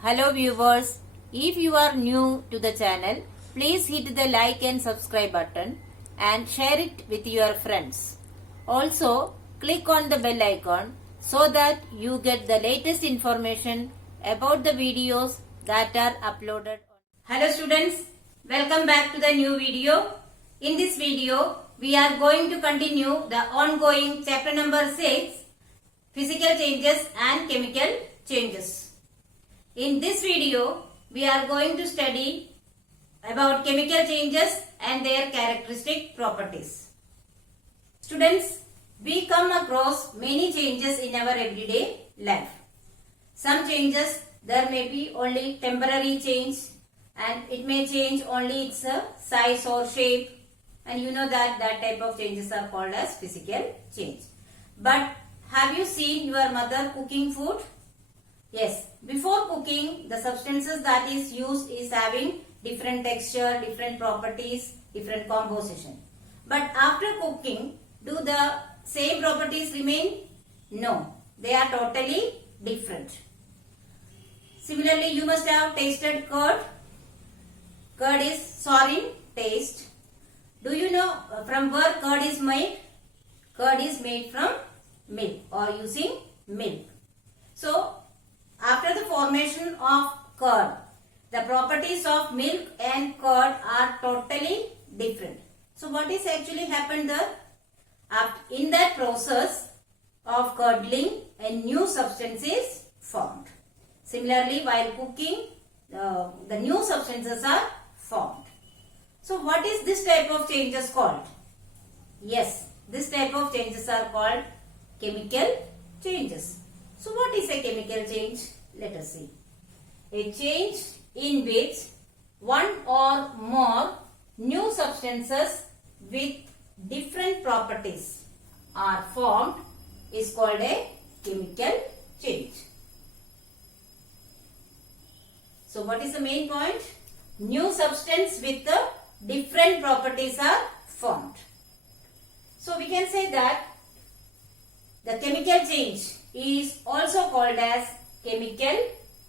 Hello viewers, if you are new to the channel, please hit the like and subscribe button and share it with your friends. Also, click on the bell icon so that you get the latest information about the videos that are uploaded. Hello students, welcome back to the new video. In this video, we are going to continue the ongoing chapter number 6, Physical Changes and Chemical Changes. In this video, we are going to study about chemical changes and their characteristic properties. Students, we come across many changes in our everyday life. Some changes, there may be only temporary change and it may change only its size or shape, and you know that type of changes are called as physical change. But have you seen your mother cooking food? Yes, before cooking, the substances that is used is having different texture, different properties, different composition. But after cooking, do the same properties remain? No, they are totally different. Similarly, you must have tasted curd. Curd is sour in taste. Do you know from where curd is made? Curd is made from milk or using milk. So, after the formation of curd, the properties of milk and curd are totally different. So what is actually happened there? In that process of curdling, a new substance is formed. Similarly, while cooking, the new substances are formed. So what is this type of changes called? Yes, this type of changes are called chemical changes. So what is a chemical change? Let us see. A change in which one or more new substances with different properties are formed is called a chemical change. So what is the main point? New substance with the different properties are formed. So we can say that the chemical change is also called as chemical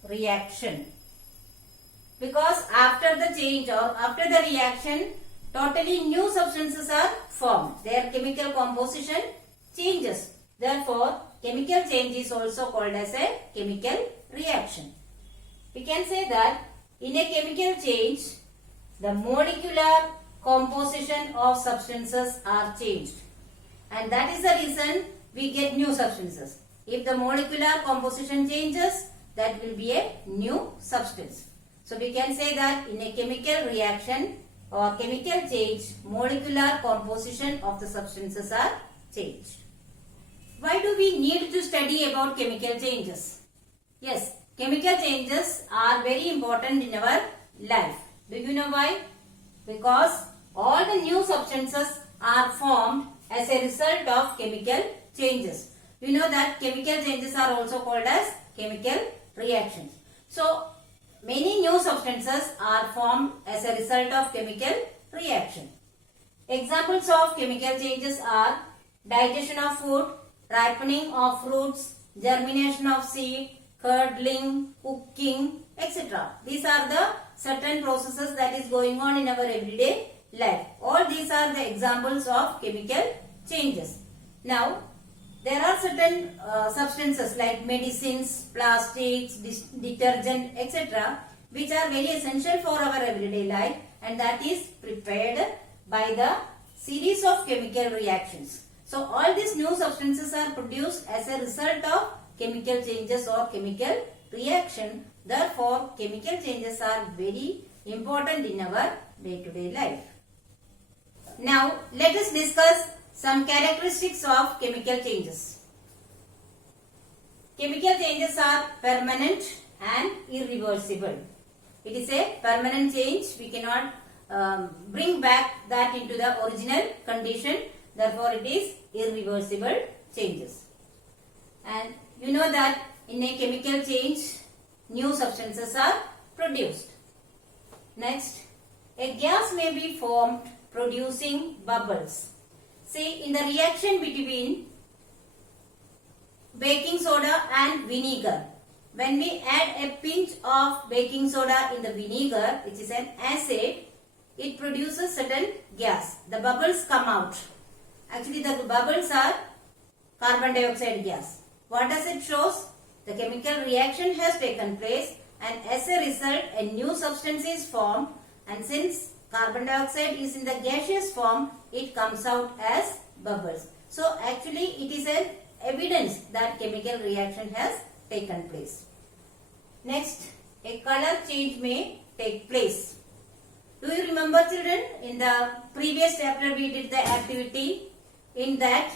reaction, because after the change or after the reaction, totally new substances are formed. Their chemical composition changes. Therefore, chemical change is also called as a chemical reaction. We can say that in a chemical change, the molecular composition of substances are changed, and that is the reason we get new substances. If the molecular composition changes, that will be a new substance. So we can say that in a chemical reaction or chemical change, molecular composition of the substances are changed. Why do we need to study about chemical changes? Yes, chemical changes are very important in our life. Do you know why? Because all the new substances are formed as a result of chemical changes. You know that chemical changes are also called as chemical reactions. So, many new substances are formed as a result of chemical reaction. Examples of chemical changes are digestion of food, ripening of fruits, germination of seed, curdling, cooking, etc. These are the certain processes that is going on in our everyday life. All these are the examples of chemical changes. Now, there are certain substances like medicines, plastics, detergent, etc. which are very essential for our everyday life, and that is prepared by the series of chemical reactions. So all these new substances are produced as a result of chemical changes or chemical reaction. Therefore, chemical changes are very important in our day-to-day life. Now, let us discuss some characteristics of chemical changes. Chemical changes are permanent and irreversible. It is a permanent change. We cannot bring back that into the original condition. Therefore, it is irreversible changes. And you know that in a chemical change, new substances are produced. Next, a gas may be formed producing bubbles. See, in the reaction between baking soda and vinegar, when we add a pinch of baking soda in the vinegar, which is an acid, it produces certain gas. The bubbles come out. Actually, the bubbles are carbon dioxide gas. What does it shows? The chemical reaction has taken place, and as a result, a new substance is formed, and since carbon dioxide is in the gaseous form, it comes out as bubbles. So actually it is an evidence that chemical reaction has taken place. Next, a color change may take place. Do you remember, children, in the previous chapter we did the activity in that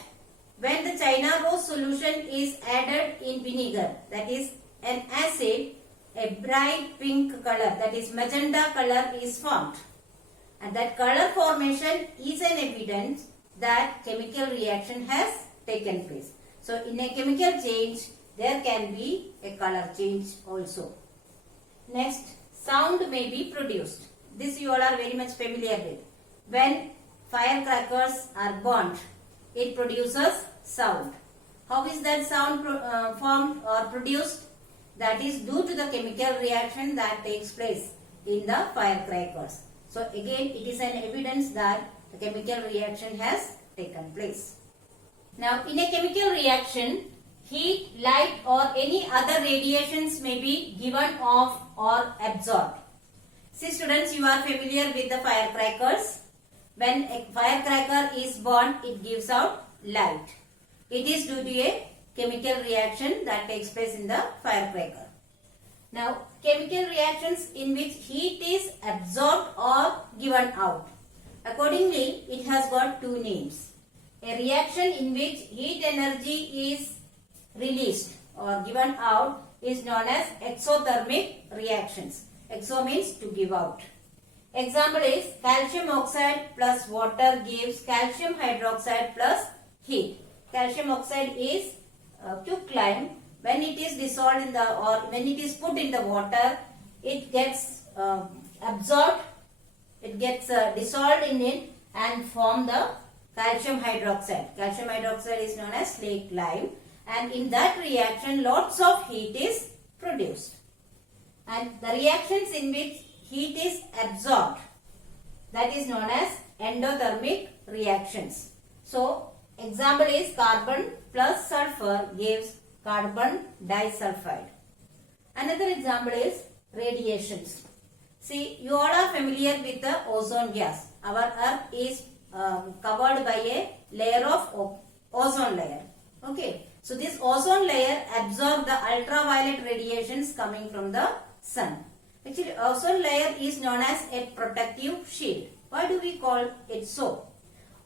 when the China rose solution is added in vinegar, that is an acid, a bright pink color, that is magenta color is formed. And that color formation is an evidence that chemical reaction has taken place. So in a chemical change, there can be a color change also. Next, sound may be produced. This you all are very much familiar with. When firecrackers are burnt, it produces sound. How is that sound formed or produced? That is due to the chemical reaction that takes place in the firecrackers. So again, it is an evidence that the chemical reaction has taken place. Now, in a chemical reaction, heat, light or any other radiations may be given off or absorbed. See students, you are familiar with the firecrackers. When a firecracker is burnt, it gives out light. It is due to a chemical reaction that takes place in the firecracker. Now, chemical reactions in which heat is absorbed or given out. Accordingly, it has got two names. A reaction in which heat energy is released or given out is known as exothermic reactions. Exo means to give out. Example is calcium oxide plus water gives calcium hydroxide plus heat. Calcium oxide is quicklime. When it is dissolved in the or when it is put in the water, it gets absorbed, it gets dissolved in it and form the calcium hydroxide. Calcium hydroxide is known as slaked lime, and in that reaction lots of heat is produced. And the reactions in which heat is absorbed, that is known as endothermic reactions. So example is carbon plus sulfur gives carbon disulfide. Another example is radiations. See, you all are familiar with the ozone gas. Our earth is covered by a layer of ozone layer. Okay. So this ozone layer absorbs the ultraviolet radiations coming from the sun. Actually, ozone layer is known as a protective shield. Why do we call it so?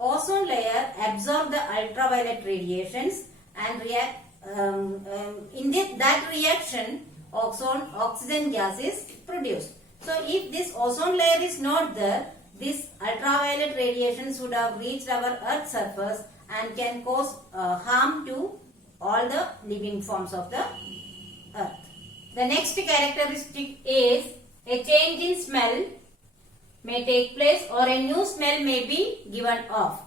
Ozone layer absorbs the ultraviolet radiations and react in that reaction oxygen gas is produced. So if this ozone layer is not there, this ultraviolet radiations would have reached our earth's surface and can cause harm to all the living forms of the earth. The next characteristic is a change in smell may take place or a new smell may be given off.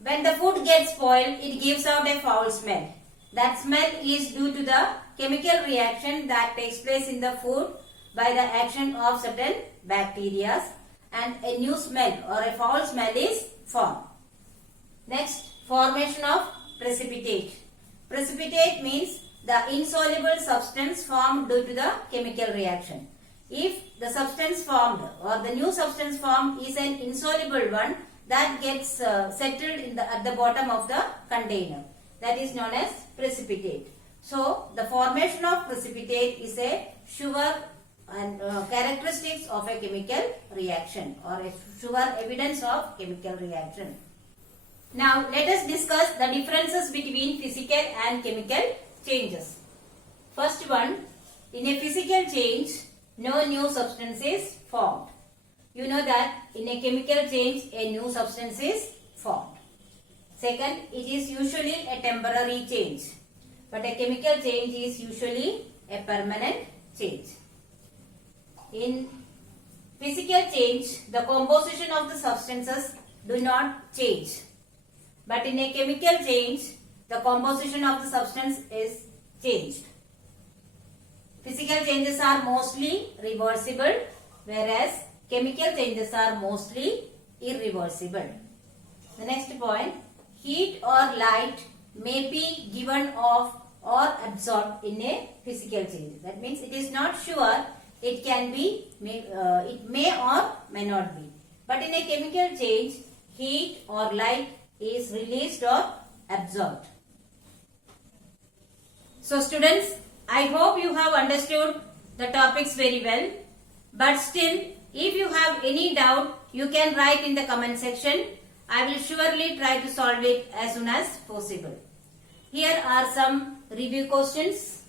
When the food gets spoiled, it gives out a foul smell. That smell is due to the chemical reaction that takes place in the food by the action of certain bacteria, and a new smell or a foul smell is formed. Next, formation of precipitate. Precipitate means the insoluble substance formed due to the chemical reaction. If the substance formed or the new substance formed is an insoluble one, that gets settled at the bottom of the container. That is known as precipitate. So, the formation of precipitate is a sure and characteristics of a chemical reaction or a sure evidence of chemical reaction. Now, let us discuss the differences between physical and chemical changes. First one, in a physical change, no new substance is formed. You know that in a chemical change, a new substance is formed. Second, it is usually a temporary change, but a chemical change is usually a permanent change. In physical change, the composition of the substances do not change, but in a chemical change, the composition of the substance is changed. Physical changes are mostly reversible, whereas chemical changes are mostly irreversible. The next point, heat or light may be given off or absorbed in a physical change. That means it is not sure, it can be, it may or may not be. But in a chemical change, heat or light is released or absorbed. So students, I hope you have understood the topics very well. But still, if you have any doubt, you can write in the comment section. I will surely try to solve it as soon as possible. Here are some review questions.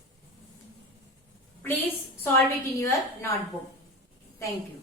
Please solve it in your notebook. Thank you.